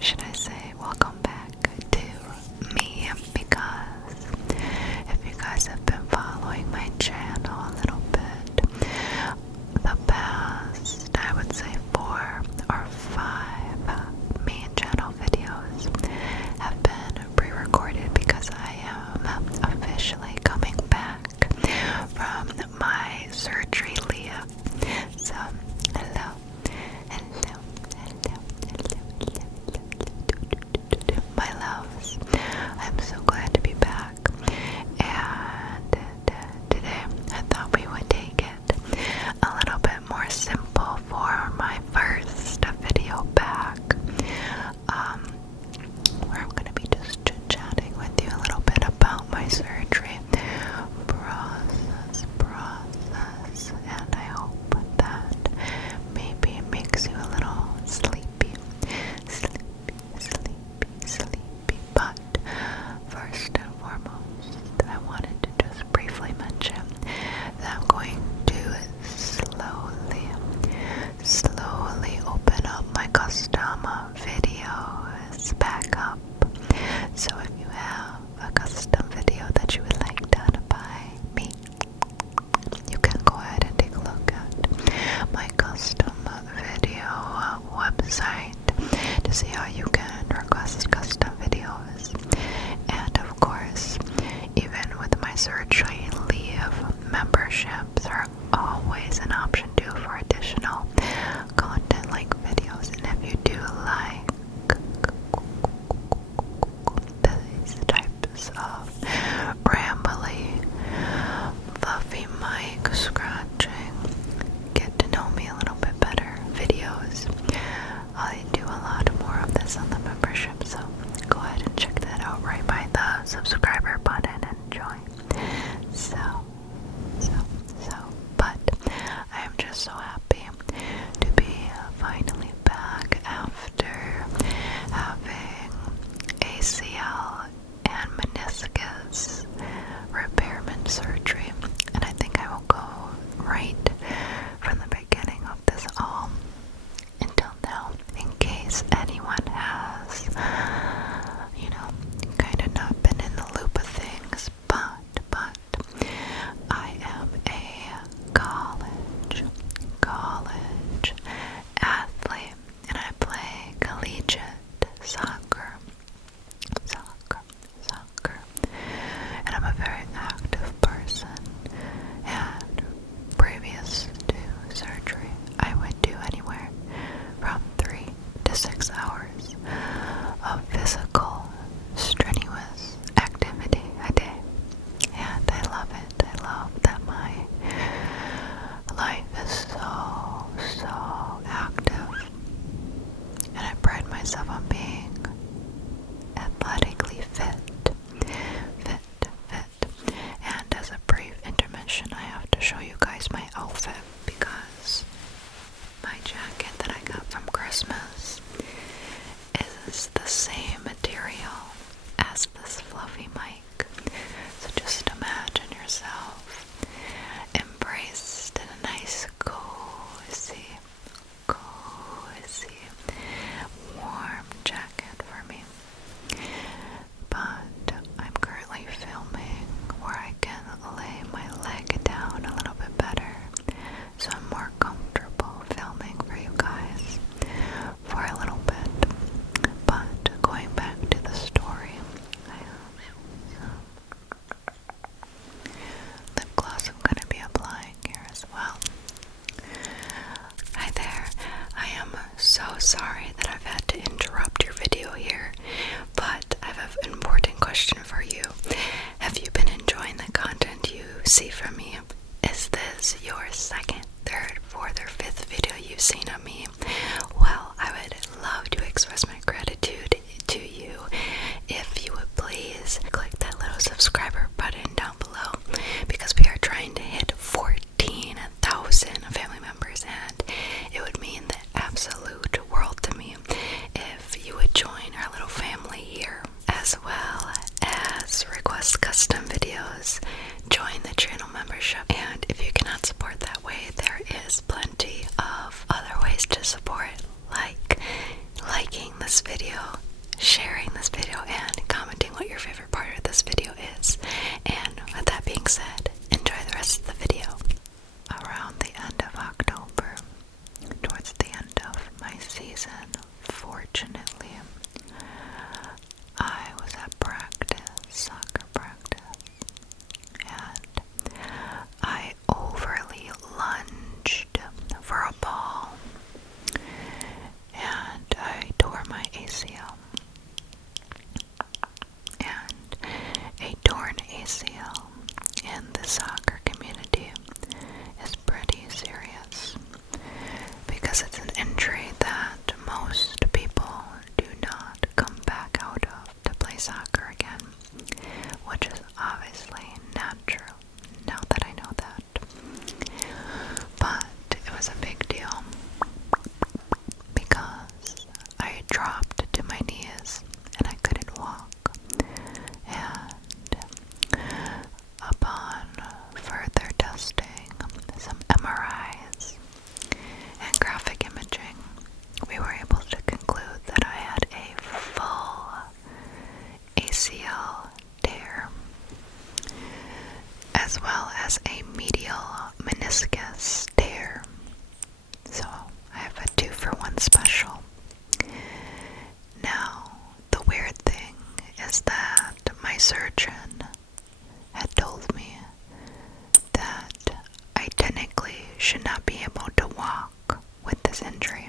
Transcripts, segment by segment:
should I say, welcome back to me, because if you guys have been following my channel a little bit, the past, I would say 4 or 5 main channel videos have been pre-recorded because I am officially coming back from my surgery leave. So, hello, my loves. I'm so glad to be back. And today I thought we would take it a little bit more simple for my first video back. Where I'm gonna be just chit-chatting with you a little bit about my surgery process, and I hope that maybe it makes you a little sleepy. But first and foremost, I wanted to just briefly mention that I'm going to slowly open up my custom videos back up. So if you have a custom video that you would like done by me, you can go ahead and take a look at my custom video website to see how you can request custom videos. And of course, even with my surgery leave, memberships are always an option too for additional content like videos. And if you do like these types of rambly, fluffy mic scratching, get to know me a little bit better videos, I do a lot more of this on the membership, so go ahead and check that out right by the subscriber button and join. But I am just so happy to be finally back after having ACL and meniscus repairment surgery, and I think I will go right from the beginning of this all until now, in case anyone has, kind of not been in the loop of things. But I am a college athlete, and I play collegiate soccer, and I'm a very active person. And previous to surgery, I would do anywhere from 3 to 6 hours of physical, strenuous activity a day. And I love it. I love that my life is so active. And I pride myself on being athletically fit. And as a brief intermission, I have to show you guys my outfit, because my jacket that I got from Christmas is the same material as this fluffy mic. So just imagine yourself embraced in a nice cozy, warm jacket for me. But I'm currently filming where I can lay my leg down a little bit better, so I'm more comfortable filming for you guys for a little bit. But going back to the story, I have some lip gloss I'm going to be applying here as well. Hi there. I am so sorry that I've had to interrupt your video here, but I have an important question for you. Have you been enjoying the content you see from me? Is this your second, third, fourth, or fifth video you've seen of me? Well, I would love to express my gratitude to you if you would please click that little subscriber button down below, because we are trying to hit 14,000 family members, and it would mean the absolute world to me if you would join our little family here, as well as request custom videos, join the channel membership. And if you cannot support that way, there is plenty of other ways to support, like liking the this video, sharing this video, and commenting what your favorite part of this video is. And with that being said, enjoy the rest of the video. Around the end of October, towards the end of my season, fortunately, I was at practice, soccer practice, and I overly lunged for a ball, and I tore my ACL. And a torn ACL in the soccer community is pretty serious because it's an injury that most people do not come back out of to play soccer again, which is obviously not true now that I know that. But it was a big deal because I dropped to my knees and I couldn't walk. And upon further testing, some MRIs and graphic imaging, we were able to conclude that I had a full ACL tear, as well as a medial meniscus tear. So I have a 2-for-1 special. Now, the weird thing is that my surgeon had told me that I technically should not be able to walk with this injury.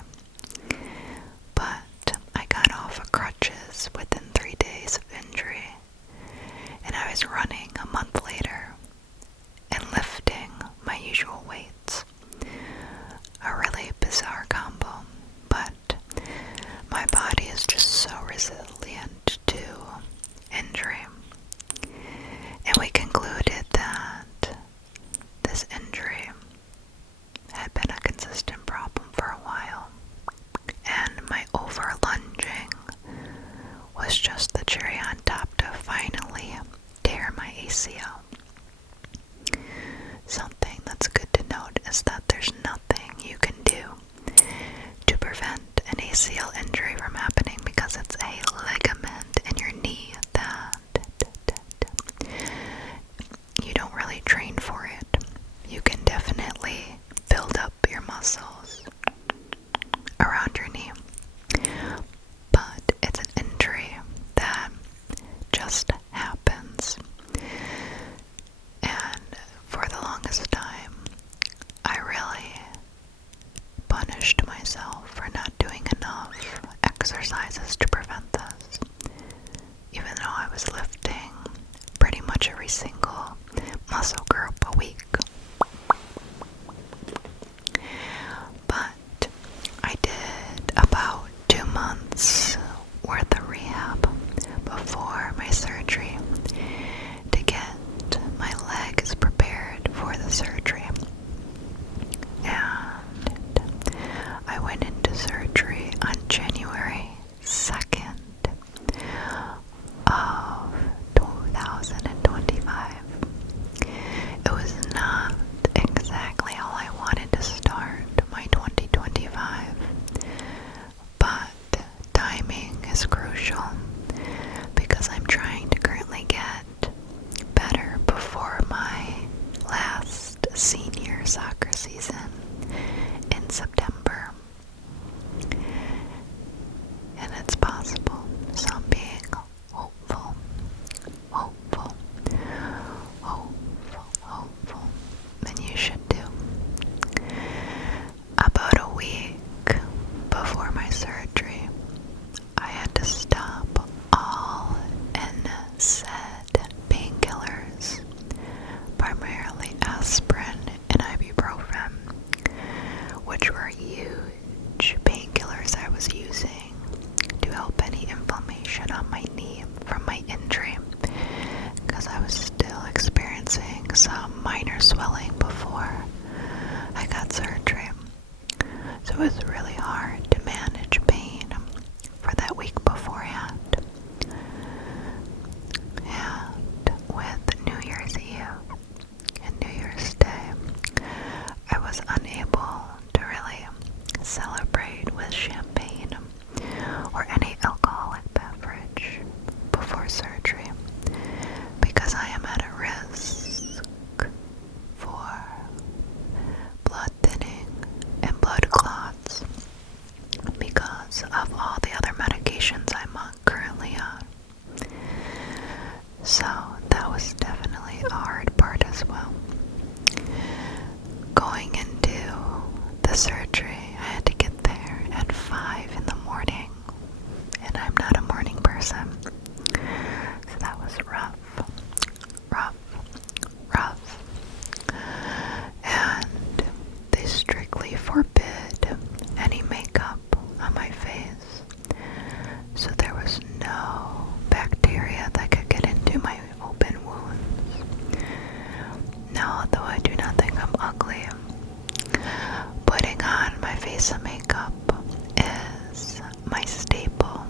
But I got off of crutches within 3 days of injury, and I was running a month later and lifting my usual weights. A really bizarre combo, but my body is just so resilient to injury. And we concluded that this injury had been a consistent problem for a while, and my over lunging was just the cherry on top to finally tear my ACL. Something that's good to note is that there's nothing you can do to prevent an ACL injury from happening because it's a ligament in your knee that you don't really train for it. You can definitely build up your muscles around your knee, but it's an injury that just happens. And for the longest time, I really punished myself for not doing enough exercises to prevent this, even though I was lifting pretty much every single muscle group a week. But I did about 2 months worth of rehab before my surgery to get my legs prepared for the surgery. And I went into surgery on January 2nd of 2025. It was not exactly how I wanted to start my 2025, but timing is crucial because I'm trying to currently person. So that was rough, rough, rough. And they strictly forbid any makeup on my face. So there was no bacteria that could get into my open wounds. Now, although I do not think I'm ugly, putting on my face and makeup is my staple,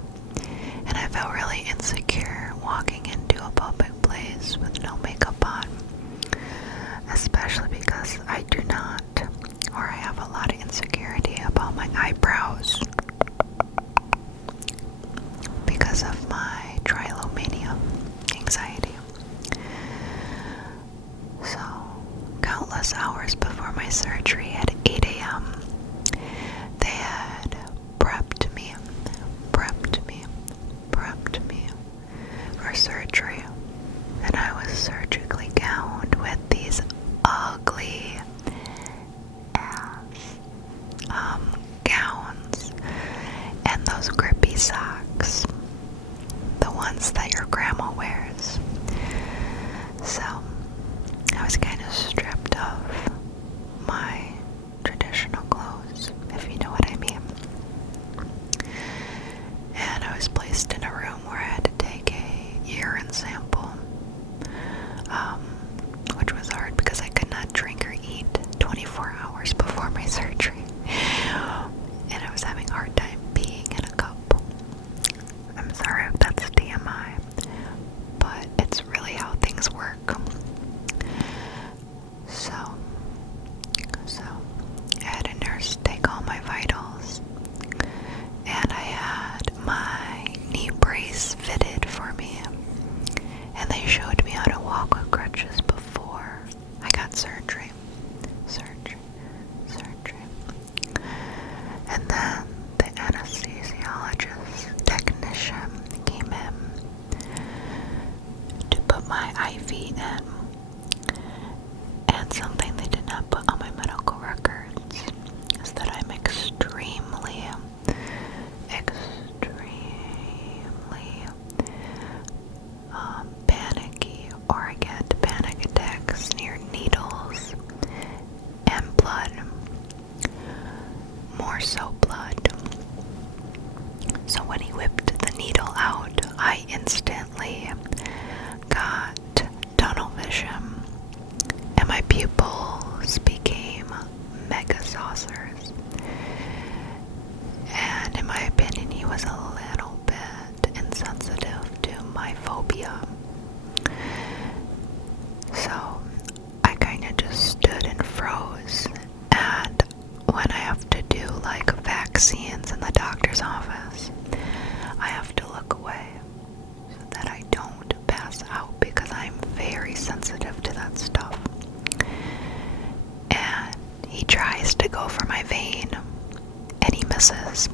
and I felt really insecure walking into a public place with no makeup on, especially because I do not, or I have a lot of insecurity about my eyebrows because of my trilomania anxiety. So, countless hours before my surgery at 8 a.m., they had prepped me for surgery, and I was surgically gowned with these ugly ass gowns and those grippy socks, the ones that your grandma wears. So I was kind of stripped of my traditional clothes, if you know what I mean. And I was placed in a room where I had to take a urine sample, which was hard because I could not drink or eat 24 hours before my surgery. And I was having a hard time peeing in a cup. I'm sorry if that's TMI, but it's really how things work. So I had a nurse take all my vitals, and I had my knee brace fitted for me, and they showed me how to walk with crutches before I got surgery. And then the anesthesiologist technician came in to put my IV in, and something they did not put on my medical records is that I'm extremely panicky, or I get panic attacks near needles and blood, more so blood. So when he whipped the needle out, I instantly got tunnel vision, and my pupils became mega saucers. And in my opinion, he was a little bit insensitive to my phobia. So I kind of just stood and froze. And when I have to do like vaccines in the doctor's office, I have to look away so that I don't pass out, because I'm very sensitive to that stuff. And he tries to go for my vein, and he misses.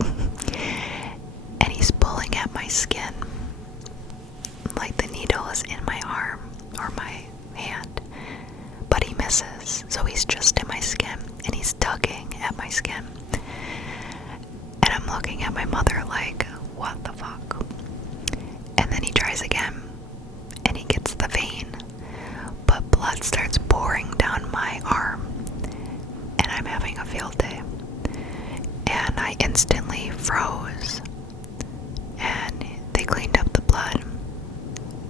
And he's pulling at my skin, like the needle is in my arm or my hand, but he misses. So he's just in my skin, and he's tugging at my skin. And I'm looking at my mother like, what the fuck? And then he tries again, and he gets the vein, but blood starts pouring down my arm, and I'm having a field day. And I instantly froze, and they cleaned up the blood,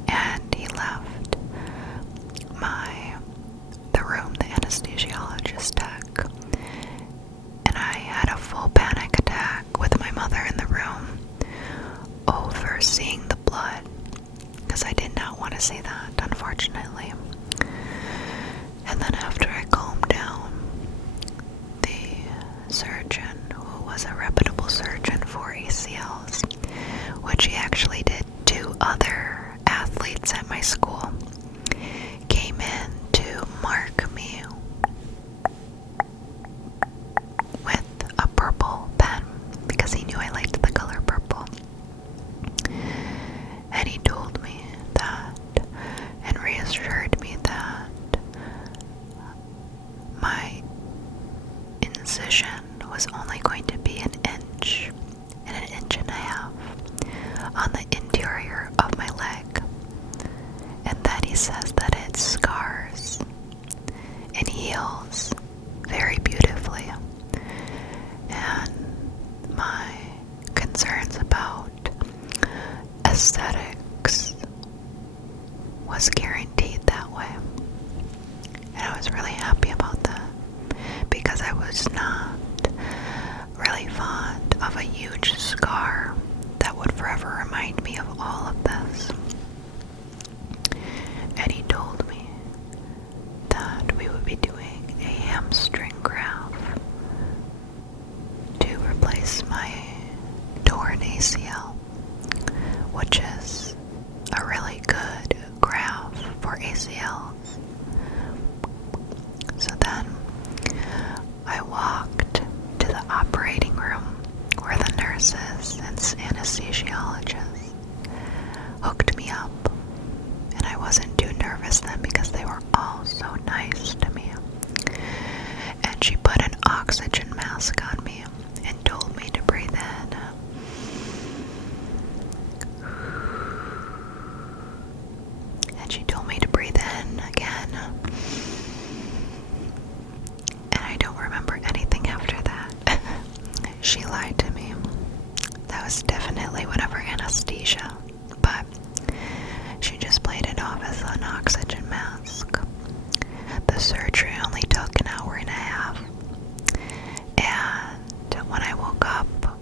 and he left the room, the anesthesiologist tech, and I had a full panic attack with my mother in the room over seeing the blood, because I did not want to see that, unfortunately. And then after I calmed down, the surgeon, who was a reputable surgeon for ACLs, which he actually did 2 other athletes at my school, came in to mark me with a purple pen, because he knew I liked the color purple. And he told me that, and reassured me that my incision was only going to be an inch and a half. nurses and anesthesiologists hooked me up, and I wasn't too nervous then because they were all so nice to me. And she put an oxygen mask on me and told me to breathe in. And she told me to breathe in again. And I don't remember anything after that. She lied to me. That was definitely whatever anesthesia, but she just played it off as an oxygen mask. The surgery only took an hour and a half, and when I woke up,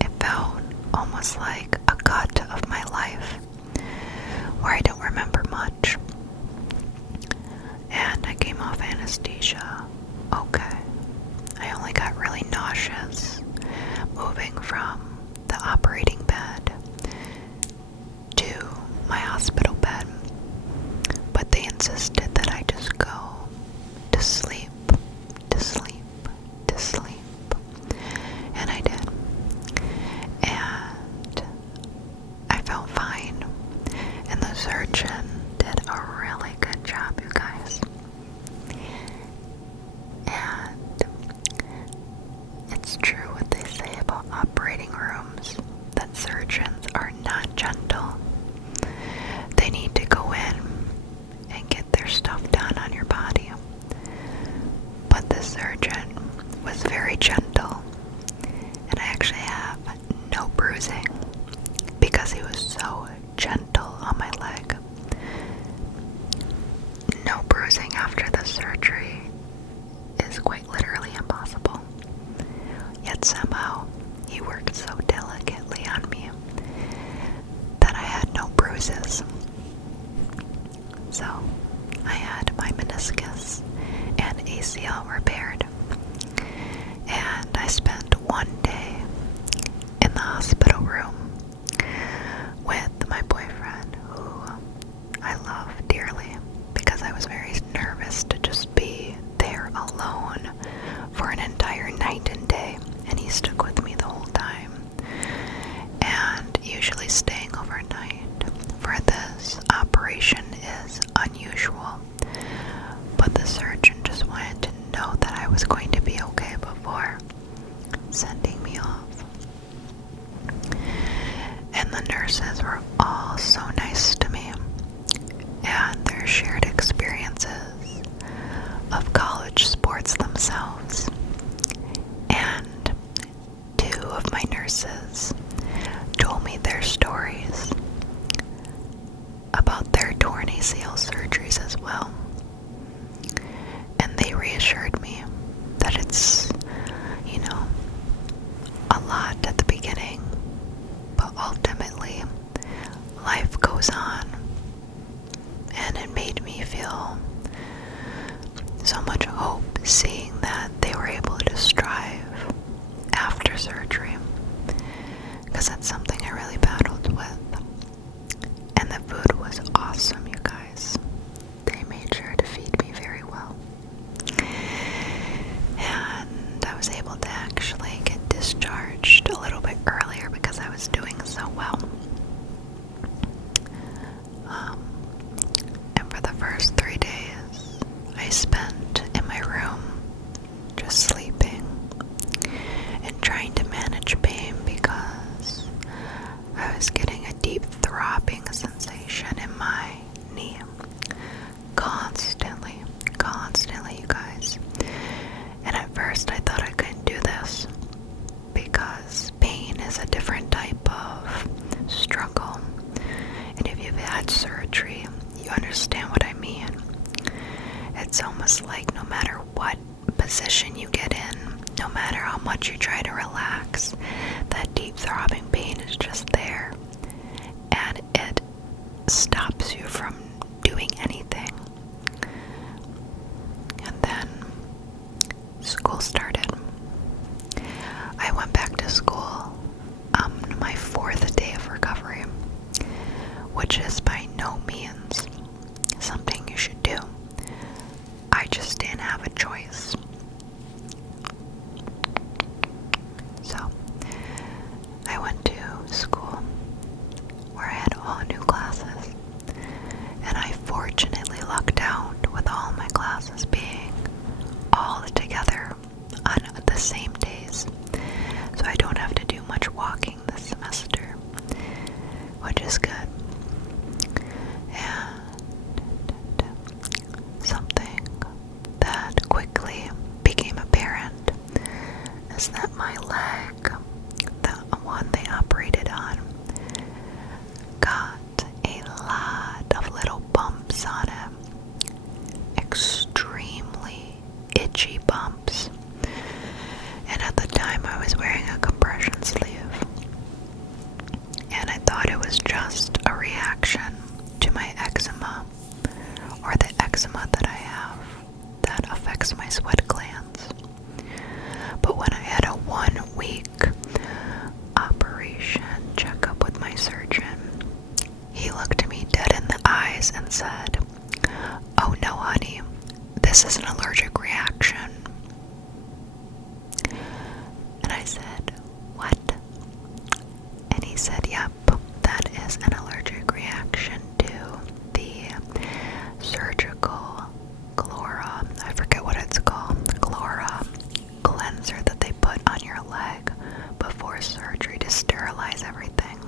it felt almost like a cut of my life, where I don't remember much. And I came off anesthesia okay. I only got really nauseous moving from the operating bed to my hospital bed, but they insisted that I just go to sleep, to sleep, to sleep, and I did, and I felt fine, and the surgeon did a really good job, you guys. And it's true what they say about operating rooms, that surgeons are not gentle. They need to go in and get their stuff done on your body. But the surgeon was very gentle, and I actually have no bruising because he was so gentle on my leg. No bruising after the surgery is quite literally impossible. Yet somehow he worked so delicately on me that I had no bruises. So I had my meniscus and ACL repaired, and I spent one day in the hospital room with my boyfriend, who I love dearly, because I was very nervous to just be there alone for an entire night and day, and he stuck with me the whole time. And usually staying overnight for this operation is unusual, but the surgeon just wanted to know that I was going to be okay before sending me off. And the nurses were all so nice to me, and their shared experiences of college sports themselves. And two of my nurses told me their stories about their torn ACL surgeries as well. And they reassured me that it's, a lot at the beginning, but ultimately life goes on. And it made me feel so much hope seeing that they were able to strive after surgery, because that's something I really battled with. And the food was awesome, you guys. They made sure to feed me very well. And I was able to actually get discharged a little bit earlier because I was doing so well. And for the first 3 days, I spent in my room just sleeping and trying to manage pain because I was getting a deep throbbing sensation in my knee. Constantly, you guys. And at first I thought I couldn't do this because pain is a different type of struggle. And if you've had surgery, you understand what I mean. It's almost like no matter what position you get in, no matter how much you try to relax, that deep throbbing pain is just there. And it stops you from doing anything. And then school started. I went back to school on my 4th day of recovery, which is by no means something you should do. I just didn't have a choice. So said, yep, that is an allergic reaction to the surgical I forget what it's called, chlora cleanser that they put on your leg before surgery to sterilize everything.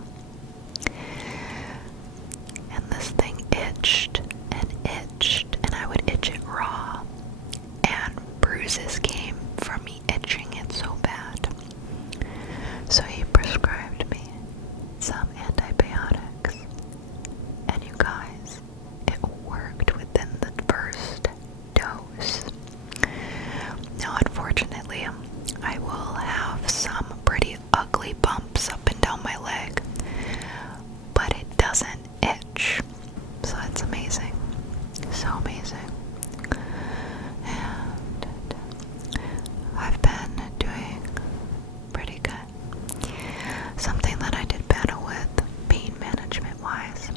And this thing itched, and I would itch it raw, and bruises came from me itching it so bad. So he prescribed me some antibiotics, and you guys, it worked within the first dose. Now, unfortunately, I will have some pretty ugly bumps up and down my leg, but it doesn't itch, so it's amazing, so amazing. And I've been doing pretty good. Something that I did better with, pain management wise,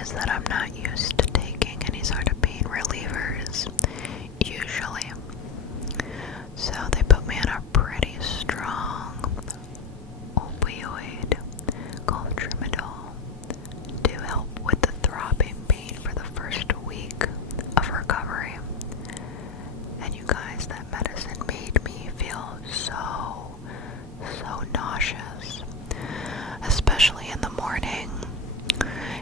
is that I'm not used to taking any sort of pain relievers, usually. So they put me on a pretty strong opioid called Tramadol to help with the throbbing pain for the first week of recovery. And you guys, that medicine made me feel so nauseous, especially in the morning.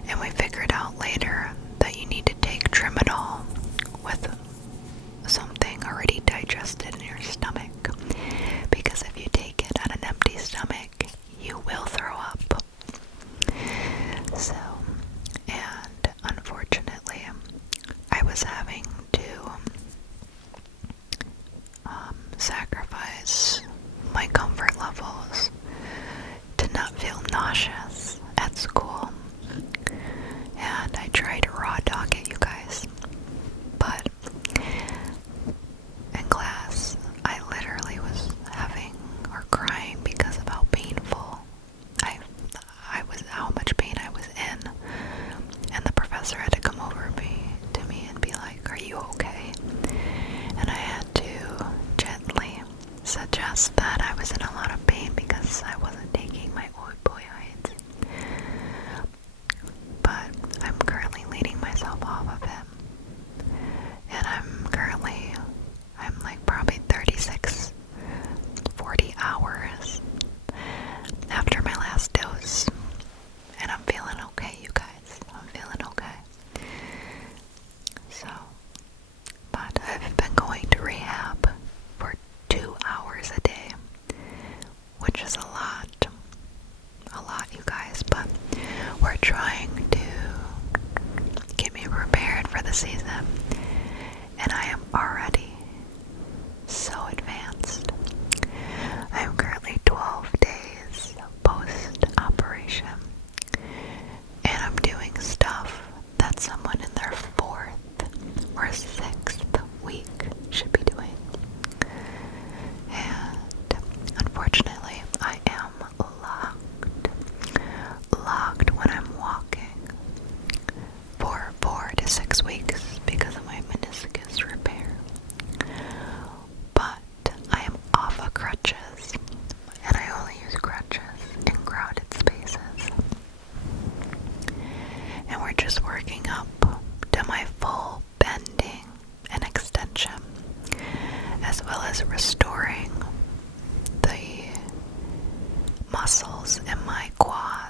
And we figured out later that you need to take Tramadol with something already digested in your stomach, because if you take it on an empty stomach, you will throw up. So, and unfortunately, I was having to sacrifice my comfort levels to not feel nauseous at school. And I tried to raw dog it, you guys, but in class, I literally was having or crying because of how painful how much pain I was in. And the professor had to come over to me and be like, "Are you okay?" And I had to gently suggest that I was in a lot of pain because I wasn't taking my opioids. But I'm currently leaning myself off of him. And I'm like probably 36, 40 hours after my last dose. And I'm feeling okay, you guys. I'm feeling okay. So, but I've been going to rehab for 2 hours a day, which is a lot, you guys. But we're trying to get me prepared for the season. And I am already so advanced. I am currently 12 days post-operation, and I'm doing stuff that someone in their 4th or 6th week should be doing. And unfortunately, I am locked when I'm walking for 4 to 6 weeks because of my meniscus repair. But I am off of crutches, and I only use crutches in crowded spaces. And we're just working up to my full bending and extension, as well as restoring the muscles in my quad